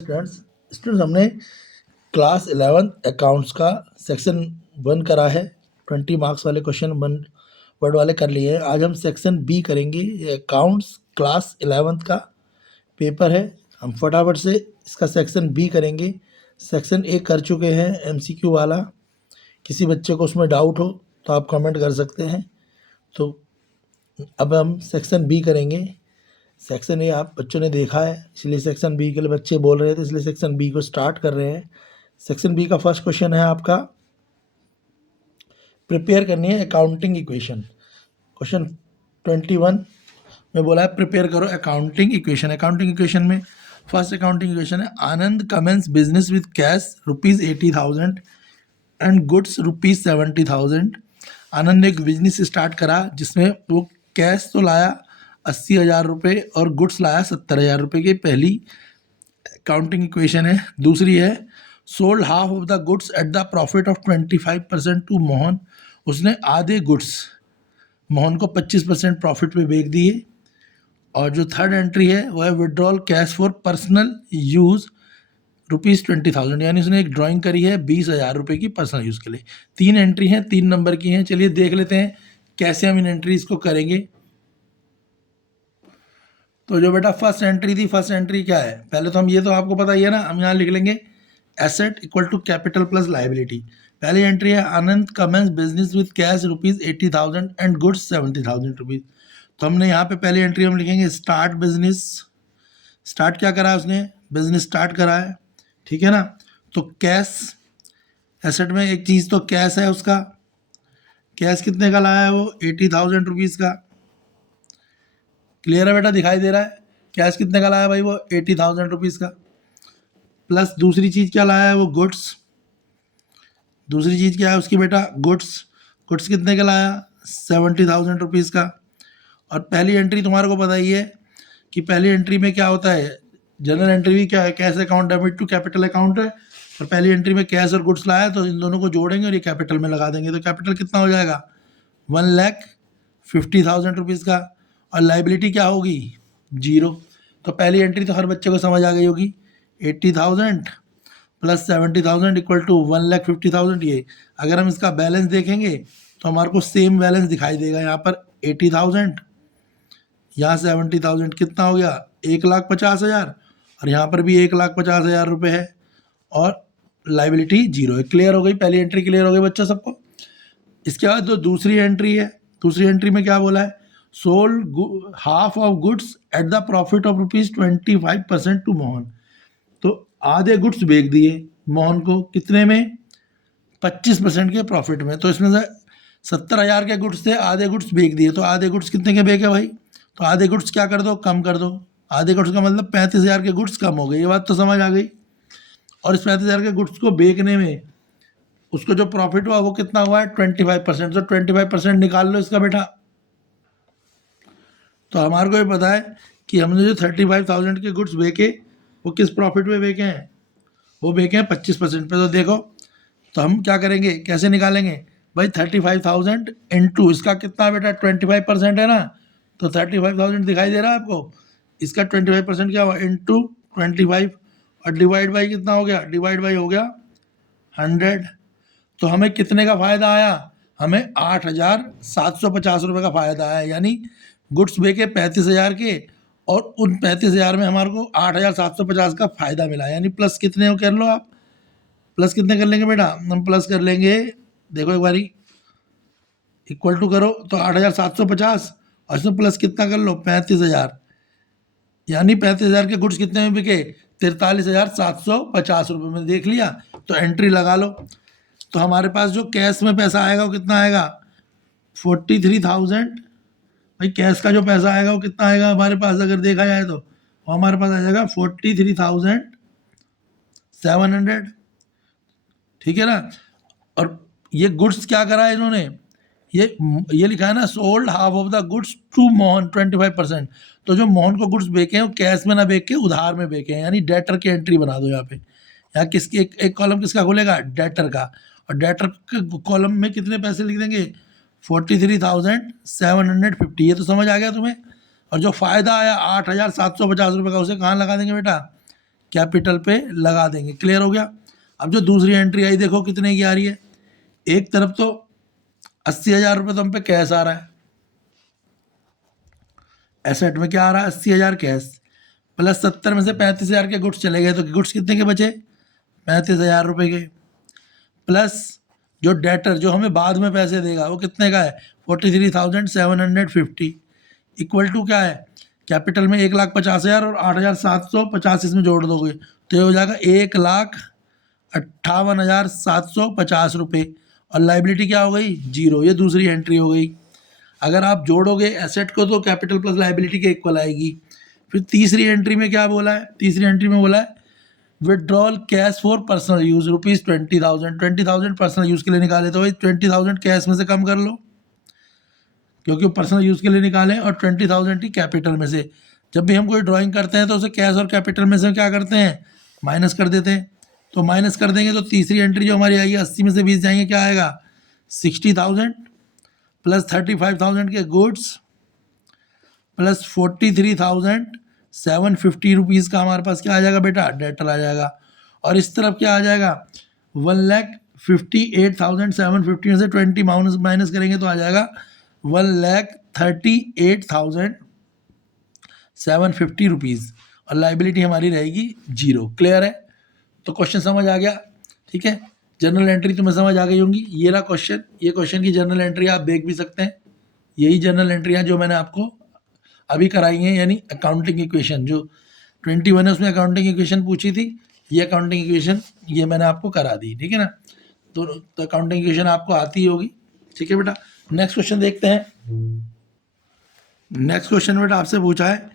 Students हमने class 11 accounts का section 1 करा है। 20 मार्क्स वाले क्वेश्चन 1 वर्ड वाले कर लिए हैं। आज हम सेक्शन बी करेंगे। ये अकाउंट्स क्लास 11 का पेपर है। हम फटाफट से इसका सेक्शन बी करेंगे। सेक्शन ए कर चुके हैं एमसीक्यू वाला। किसी बच्चे को उसमें डाउट हो तो आप कमेंट कर सकते हैं। तो अब हम सेक्शन बी करेंगे। सेक्शन ए आप बच्चों ने देखा है, इसलिए सेक्शन बी के लिए बच्चे बोल रहे थे, इसलिए सेक्शन बी को स्टार्ट कर रहे हैं। सेक्शन बी का फर्स्ट क्वेश्चन है आपका, प्रिपेयर करनी है अकाउंटिंग इक्वेशन। क्वेश्चन 21 में बोला है प्रिपेयर करो अकाउंटिंग इक्वेशन। अकाउंटिंग इक्वेशन में फर्स्ट अकाउंटिंग इक्वेशन है, Anand commences business with cash ₹80,000 and goods ₹70,000। Anand ने एक बिजनेस स्टार्ट करा जिसमें वो कैश तो लाया 80,000 रुपये और गुड्स लाया 70,000 रुपये की। पहली अकाउंटिंग इक्वेशन है। दूसरी है, sold half of the goods at the profit of 25% to Mohan. उसने आधे गुड्स मोहन को 25% प्रॉफिट पे बेच दिए। और जो थर्ड एंट्री है वो है withdrawal cash for personal use ₹20,000, यानी उसने एक ड्राइंग करी है 20,000 रुपये की पर्सनल यूज़ के लिए। 3 एंट्री हैं, 3 नंबर की हैं। चलिए देख लेते हैं कैसे हम इन एंट्रीज को करेंगे। तो जो बेटा फर्स्ट एंट्री थी, फर्स्ट एंट्री क्या है, पहले तो हम ये तो आपको पता ही है ना, हम यहाँ लिख लेंगे asset equal to capital plus liability. पहली एंट्री है, Anand commences business with cash ₹80,000 and goods ₹70,000। तो हमने यहाँ पे पहली एंट्री हम लिखेंगे स्टार्ट बिजनेस। स्टार्ट क्या करा है उसने, बिजनेस स्टार्ट करा है, ठीक है ना। तो कैश, एसेट में एक चीज़ तो कैश है उसका। कैश कितने का लाया है वो, ₹80,000 का। क्लियर है बेटा, दिखाई दे रहा है कैश कितने का लाया भाई वो, ₹80,000 का। प्लस दूसरी चीज़ क्या लाया है वो, गुड्स। दूसरी चीज़ क्या है उसकी बेटा, गुड्स। गुड्स कितने का लाया, ₹70,000 का। और पहली एंट्री तुम्हारे को पता ही है कि पहली एंट्री में क्या होता है, जनरल एंट्री भी क्या है, cash account debit to capital account है। और पहली एंट्री में कैश और गुड्स लाया, तो इन दोनों को जोड़ेंगे और ये कैपिटल में लगा देंगे। तो कैपिटल कितना हो जाएगा, ₹1,50,000 का। और लाइबिलिटी क्या होगी, 0। तो पहली एंट्री तो हर बच्चे को समझ आ गई होगी, 80,000 प्लस 70,000 इक्वल टू 1,50,000। ये अगर हम इसका बैलेंस देखेंगे तो हमारे को सेम बैलेंस दिखाई देगा। यहाँ पर 80,000, यहाँ 70,000, कितना हो गया, 1,50,000। और यहाँ पर भी 1,50,000 रुपये है और लाइबिलिटी 0 है। क्लियर हो गई, पहली एंट्री क्लियर हो गई बच्चा सबको। इसके बाद जो दूसरी एंट्री है, दूसरी एंट्री में क्या बोला है, sold half of goods at the profit of ₹25% to Mohan. तो आधे गुड्स बेच दिए मोहन को, कितने में, 25% के प्रॉफिट में। तो इसमें से 70,000 के गुड्स थे, आधे गुड्स बेच दिए। तो आधे गुड्स कितने के बेचे भाई, तो आधे गुड्स क्या कर दो, कम कर दो। आधे गुड्स का मतलब 35,000 के गुड्स कम हो गए, ये बात तो समझ आ गई। और इस 35,000 के गुड्स को बेचने में उसको जो प्रॉफिट हुआ वो कितना हुआ है, 25%। तो 25% निकाल लो इसका बेटा। तो हमारे को ये पता है कि हमने जो 35,000 के गुड्स बेचे वो किस प्रॉफिट में बेचे हैं, वो बेचे हैं 25% पे। तो देखो, तो हम क्या करेंगे, कैसे निकालेंगे भाई, 35,000 इंटू इसका कितना बेटा, 25% है ना। तो 35,000 दिखाई दे रहा है आपको, इसका 25% क्या हुआ, इंटू 25। और डिवाइड बाई कितना हो गया, डिवाइड बाई हो गया 100। तो हमें कितने का फ़ायदा आया, हमें 8,750 रुपये का फ़ायदा आया। यानी गुड्स बेचे 35,000 के और उन 35,000 में हमारे को 8,750 का फ़ायदा मिला। यानी प्लस कितने हो कर लो आप, प्लस कितने कर लेंगे बेटा, हम प्लस कर लेंगे, देखो एक बारी, इक्वल टू करो तो 8,750 और इसमें प्लस कितना कर लो, 35,000। यानी 35,000 के गुड्स कितने में बिके, 43,750 रुपये में। देख लिया, तो एंट्री लगा लो। तो हमारे पास जो कैश में पैसा आएगा वो कितना आएगा, 43,000। भाई कैश का जो पैसा आएगा वो कितना आएगा हमारे पास, अगर देखा जाए तो वो हमारे पास आ जाएगा 43,700, ठीक है ना। और ये गुड्स क्या करा है इन्होंने, ये लिखा है ना, sold half of the goods to Mohan 25%। तो जो मोहन को गुड्स बेचे हैं वो कैश में ना बेच के उधार में बेचे हैं, यानी डेटर की एंट्री बना दो यहाँ पे। यहाँ किसकी एक कॉलम किसका खुलेगा, डेटर का। और डेटर के कॉलम में कितने पैसे लिख देंगे, 43,750। ये तो समझ आ गया तुम्हें। और जो फ़ायदा आया 8,750 रुपये का, उसे कहाँ लगा देंगे बेटा, कैपिटल पे लगा देंगे। क्लियर हो गया। अब जो दूसरी एंट्री आई देखो कितने की आ रही है, एक तरफ तो 80,000 रुपये तो हम पे कैश आ रहा है, एसेट में क्या आ रहा है 80,000 कैश, प्लस 70 में से 35,000 के गुड्स चले गए, तो गुड्स कितने के बचे 35,000 रुपये के, प्लस जो डेटर जो हमें बाद में पैसे देगा वो कितने का है 43,750, इक्वल टू क्या है कैपिटल में 1,50,000 और 8,750 इसमें जोड़ दोगे तो ये हो जाएगा 1,58,750 रुपये, और लाइबिलिटी क्या हो गई 0। ये दूसरी एंट्री हो गई। अगर आप जोड़ोगे एसेट को तो कैपिटल प्लस लाइबिलिटी के इक्वल आएगी। फिर तीसरी एंट्री में क्या बोला है, तीसरी एंट्री में बोला है withdrawal cash for personal use ₹20,000, 20,000 personal use के लिए निकाले, तो भाई 20,000 कैश में से कम कर लो क्योंकि वो पर्सनल यूज़ के लिए निकालें, और 20,000 ही कैपिटल में से। जब भी हम कोई ड्राइंग करते हैं तो उसे कैश और कैपिटल में से क्या करते हैं माइनस कर देते हैं, तो माइनस कर देंगे तो तीसरी एंट्री जो हमारी आई है 80 में से 20 जाएंगे, क्या आएगा 60,000 प्लस 35,000 के गुड्स प्लस 43,750 रुपीज़ का हमारे पास क्या आ जाएगा बेटा डेटर आ जाएगा, और इस तरफ क्या आ जाएगा 1,58,750 में से 20 माइनस करेंगे तो आ जाएगा 1,38,750 रुपीज़, और लाइबिलिटी हमारी रहेगी 0। क्लियर है। तो क्वेश्चन समझ आ गया, ठीक है। जनरल एंट्री तुम्हें समझ आ गई होंगी। ये रहा क्वेश्चन, ये क्वेश्चन की जनरल एंट्री आप देख भी सकते हैं। यही जनरल एंट्रियाँ जो मैंने आपको अभी कराई हैं, यानी अकाउंटिंग इक्वेशन जो 21 है उसमें अकाउंटिंग इक्वेशन पूछी थी, ये अकाउंटिंग इक्वेशन ये मैंने आपको करा दी, ठीक है ना। तो अकाउंटिंग इक्वेशन आपको आती होगी, ठीक है बेटा। नेक्स्ट क्वेश्चन देखते हैं। नेक्स्ट क्वेश्चन बेटा आपसे पूछा है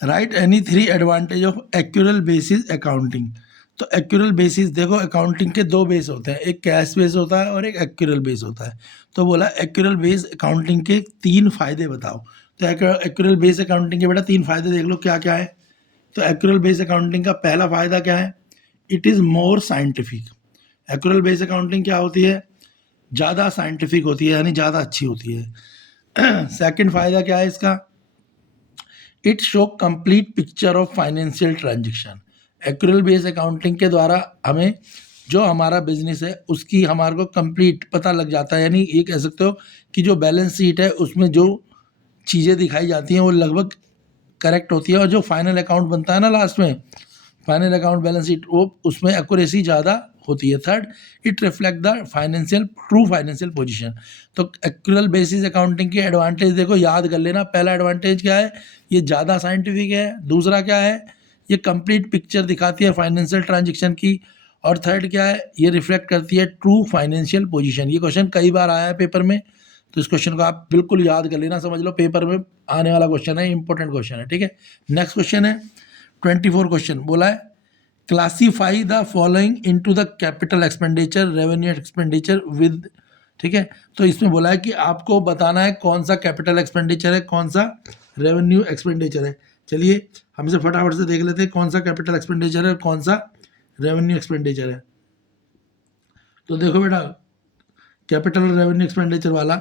right any 3 advantage of accrual basis accounting. तो एक्यूरल बेसिस देखो अकाउंटिंग के 2 बेस होते हैं, एक कैश बेस होता है और एक एक्यूरल बेस होता है। तो बोला एक्यूरल बेस अकाउंटिंग के 3 फायदे बताओ। तो एक्यूरल बेस अकाउंटिंग के बेटा 3 फायदे देख लो क्या क्या है। तो एक्यूरल बेस अकाउंटिंग का पहला फायदा क्या है, it is more scientific. Accrual base accounting क्या होती है, ज़्यादा साइंटिफिक होती है, यानी ज़्यादा अच्छी होती है। सेकंड फायदा क्या है इसका, it show complete picture of financial transaction. Accrual base accounting के द्वारा हमें जो हमारा बिजनेस है उसकी हमारे को कंप्लीट पता लग जाता है, यानी ये कह सकते हो कि जो बैलेंस शीट है उसमें जो चीज़ें दिखाई जाती हैं वो लगभग करेक्ट होती है, और जो फाइनल अकाउंट बनता है ना लास्ट में फाइनल अकाउंट बैलेंस शीट वो उसमें एक्यूरेसी ज़्यादा होती है। Third, it reflect the true financial position. तो एक्यूरल बेसिस अकाउंटिंग के एडवांटेज देखो याद कर लेना। पहला एडवांटेज क्या है, ये ज़्यादा साइंटिफिक है। दूसरा क्या है, ये कंप्लीट पिक्चर दिखाती है फाइनेंशियल ट्रांजेक्शन की। और थर्ड क्या है, ये रिफ्लेक्ट करती है ट्रू फाइनेंशियल पोजीशन। ये क्वेश्चन कई बार आया है पेपर में, तो इस क्वेश्चन को आप बिल्कुल याद कर लेना, समझ लो पेपर में आने वाला क्वेश्चन है, इंपॉर्टेंट क्वेश्चन है, ठीक है। नेक्स्ट क्वेश्चन है 24 क्वेश्चन, बोला है classify the following into the capital expenditure revenue expenditure with, ठीक है। तो इसमें बोला है कि आपको बताना है कौन सा कैपिटल एक्सपेंडिचर है, कौन सा रेवेन्यू एक्सपेंडिचर है। चलिए हम इसे फटाफट से देख लेते हैं कौन सा कैपिटल एक्सपेंडिचर है, कौन सा रेवेन्यू एक्सपेंडिचर है। तो देखो बेटा कैपिटल रेवेन्यू एक्सपेंडिचर वाला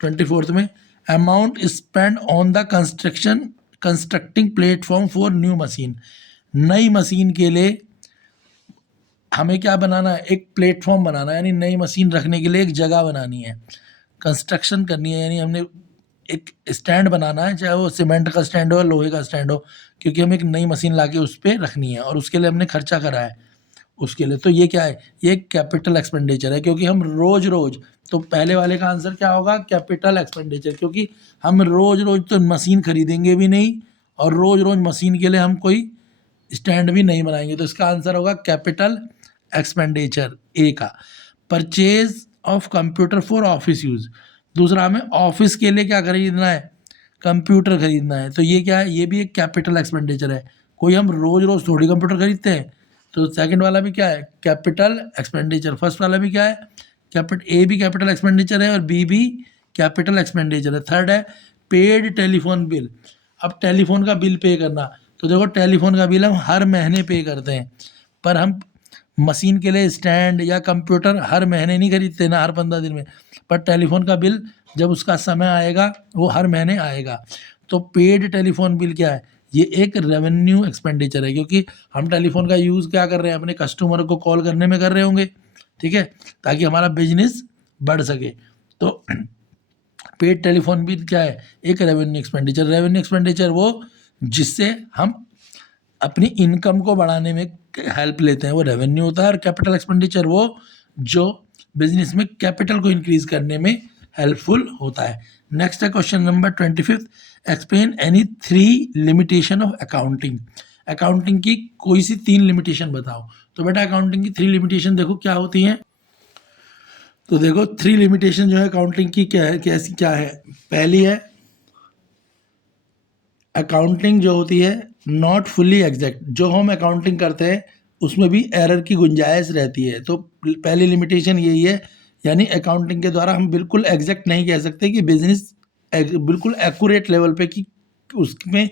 24 में, amount spend on the constructing platform for new machine. नई मशीन के लिए हमें क्या बनाना है, एक प्लेटफॉर्म बनाना है, यानी नई मशीन रखने के लिए एक जगह बनानी है, कंस्ट्रक्शन करनी है, यानी हमने एक स्टैंड बनाना है, चाहे वो सीमेंट का स्टैंड हो या लोहे का स्टैंड हो, क्योंकि हमें एक नई मशीन लाके उस पर रखनी है और उसके लिए हमने खर्चा करा है उसके लिए। तो ये क्या है, ये कैपिटल एक्सपेंडिचर है, क्योंकि हम रोज़ रोज़, तो पहले वाले का आंसर क्या होगा कैपिटल एक्सपेंडिचर, क्योंकि हम रोज़ रोज़ तो मशीन खरीदेंगे भी नहीं और रोज़ रोज़ मशीन के लिए हम कोई स्टैंड भी नहीं बनाएंगे। तो इसका आंसर होगा कैपिटल एक्सपेंडिचर ए का। Purchase of computer for office use, दूसरा हमें ऑफिस के लिए क्या खरीदना है, कंप्यूटर खरीदना है, तो ये क्या है, ये भी एक कैपिटल एक्सपेंडिचर है। कोई हम रोज़ रोज़ थोड़ी कंप्यूटर खरीदते हैं। तो सेकंड वाला भी क्या है कैपिटल एक्सपेंडिचर, फर्स्ट वाला भी क्या है ए भी कैपिटल एक्सपेंडिचर है और बी भी कैपिटल एक्सपेंडिचर है। थर्ड है पेड टेलीफोन बिल। अब टेलीफोन का बिल पे करना, तो देखो टेलीफोन का बिल हम हर महीने पे करते हैं, पर हम मशीन के लिए स्टैंड या कंप्यूटर हर महीने नहीं खरीदते ना, हर 15 दिन में, पर टेलीफोन का बिल जब उसका समय आएगा वो हर महीने आएगा। तो पेड टेलीफोन बिल क्या है, ये एक रेवेन्यू एक्सपेंडिचर है, क्योंकि हम टेलीफोन का यूज़ क्या कर रहे हैं, अपने कस्टमर को कॉल करने में कर रहे होंगे, ठीक है, ताकि हमारा बिजनेस बढ़ सके। तो पेड टेलीफोन बिल क्या है, एक रेवेन्यू एक्सपेंडिचर। रेवेन्यू एक्सपेंडिचर वो जिससे हम अपनी इनकम को बढ़ाने में हेल्प लेते हैं, वो रेवेन्यू होता है। और कैपिटल एक्सपेंडिचर वो जो बिजनेस में कैपिटल को इंक्रीज करने में हेल्पफुल होता है। नेक्स्ट है question number 25, explain any 3 limitation of accounting. Accounting की कोई सी 3 लिमिटेशन बताओ। तो बेटा अकाउंटिंग की 3 लिमिटेशन देखो क्या होती हैं। तो देखो 3 लिमिटेशन जो है अकाउंटिंग की क्या है, कैसी क्या है। पहली है अकाउंटिंग जो होती है नॉट फुल्ली एग्जैक्ट। जो हम अकाउंटिंग करते हैं उसमें भी एरर की गुंजाइश रहती है। तो पहली लिमिटेशन यही है, यानी अकाउंटिंग के द्वारा हम बिल्कुल एग्जैक्ट नहीं कह सकते कि बिजनेस बिल्कुल एक्यूरेट लेवल पे कि उसमें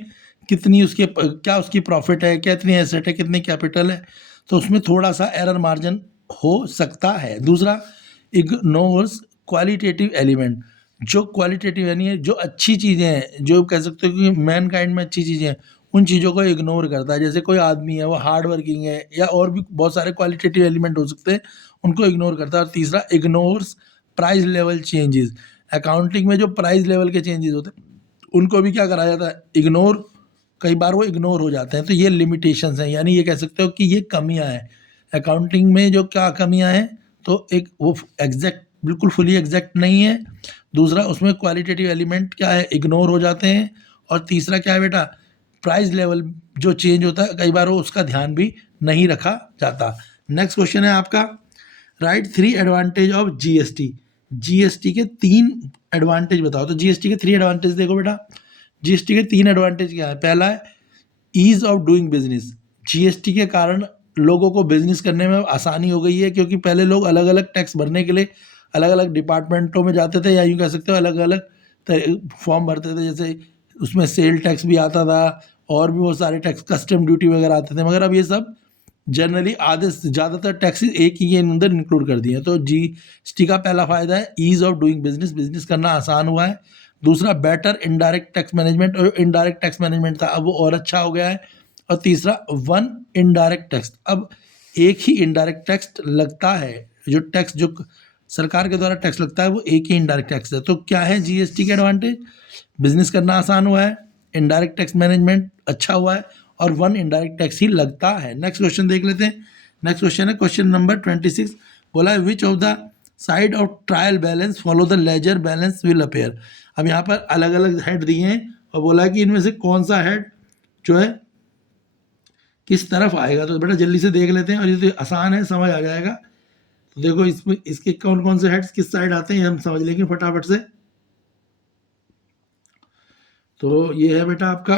कितनी उसके क्या उसकी प्रॉफिट है, कितनी एसेट है, कितनी कैपिटल है। तो उसमें थोड़ा सा एरर मार्जिन हो सकता है। दूसरा, इग्नोर्स क्वालिटेटिव एलिमेंट। जो क्वालिटेटिव यानी जो अच्छी चीज़ें हैं, जो कह सकते हो कि मैन काइंड में अच्छी चीज़ें हैं, उन चीज़ों को इग्नोर करता है। जैसे कोई आदमी है वो हार्ड वर्किंग है, या और भी बहुत सारे क्वालिटेटिव एलिमेंट हो सकते हैं, उनको इग्नोर करता है। और तीसरा, ignores price level changes. Accounting में जो प्राइस लेवल के चेंजेस होते हैं उनको भी क्या करा जाता है, इग्नोर। कई बार वो इग्नोर हो जाते हैं। तो ये लिमिटेशंस हैं, यानी ये कह सकते हो कि ये कमियां हैं अकाउंटिंग में। जो क्या कमियां हैं, तो एक वो एग्जैक्ट बिल्कुल फुली एग्जैक्ट नहीं है। दूसरा, उसमें क्वालिटेटिव एलिमेंट क्या है, इग्नोर हो जाते हैं। और तीसरा क्या है बेटा, प्राइस लेवल जो चेंज होता है कई बार वो उसका ध्यान भी नहीं रखा जाता। नेक्स्ट क्वेश्चन है आपका, right 3 advantage of GST. GST के 3 एडवांटेज बताओ। तो जीएसटी के 3 एडवांटेज देखो बेटा। जीएसटी के 3 एडवांटेज क्या है। पहला है ease of doing business. GST के कारण लोगों को बिजनेस करने में आसानी हो गई है, क्योंकि पहले लोग अलग अलग टैक्स भरने के लिए अलग अलग डिपार्टमेंटों में जाते थे, या यूँ कह सकते हो अलग अलग फॉर्म भरते थे। जैसे उसमें सेल टैक्स भी आता था और भी बहुत सारे टैक्स, कस्टम ड्यूटी वगैरह आते थे। मगर अब ये सब जनरली आधे से ज़्यादातर टैक्सेस एक ही के अंदर इंक्लूड कर दिए हैं। तो जीएसटी का पहला फ़ायदा है ease of doing business, business करना आसान हुआ है। दूसरा, बेटर इनडायरेक्ट टैक्स मैनेजमेंट। और इनडायरेक्ट टैक्स मैनेजमेंट था, अब वो और अच्छा हो गया है। और तीसरा, वन इनडायरेक्ट टैक्स। अब एक ही इनडायरेक्ट टैक्स लगता है। जो टैक्स जो सरकार के द्वारा टैक्स लगता है वो एक ही इनडायरेक्ट टैक्स है। तो क्या है जीएसटी के एडवांटेज, बिजनेस करना आसान हुआ है, इनडायरेक्ट टैक्स मैनेजमेंट अच्छा हुआ है, और वन इनडायरेक्ट टैक्स ही लगता है। नेक्स्ट क्वेश्चन देख लेते हैं। नेक्स्ट क्वेश्चन है क्वेश्चन नंबर 26। बोला है which of the side of trial balance follow the ledger balance will appear. अब यहाँ पर अलग अलग हेड दिए हैं और बोला है कि इनमें से कौन सा हेड जो है किस तरफ आएगा। तो बेटा जल्दी से देख लेते हैं, और ये तो आसान है, समझ आ जाएगा। तो देखो इसमें इसके कौन कौन से हेड्स किस साइड आते हैं हम समझ लेंगे फटाफट से। तो ये है बेटा आपका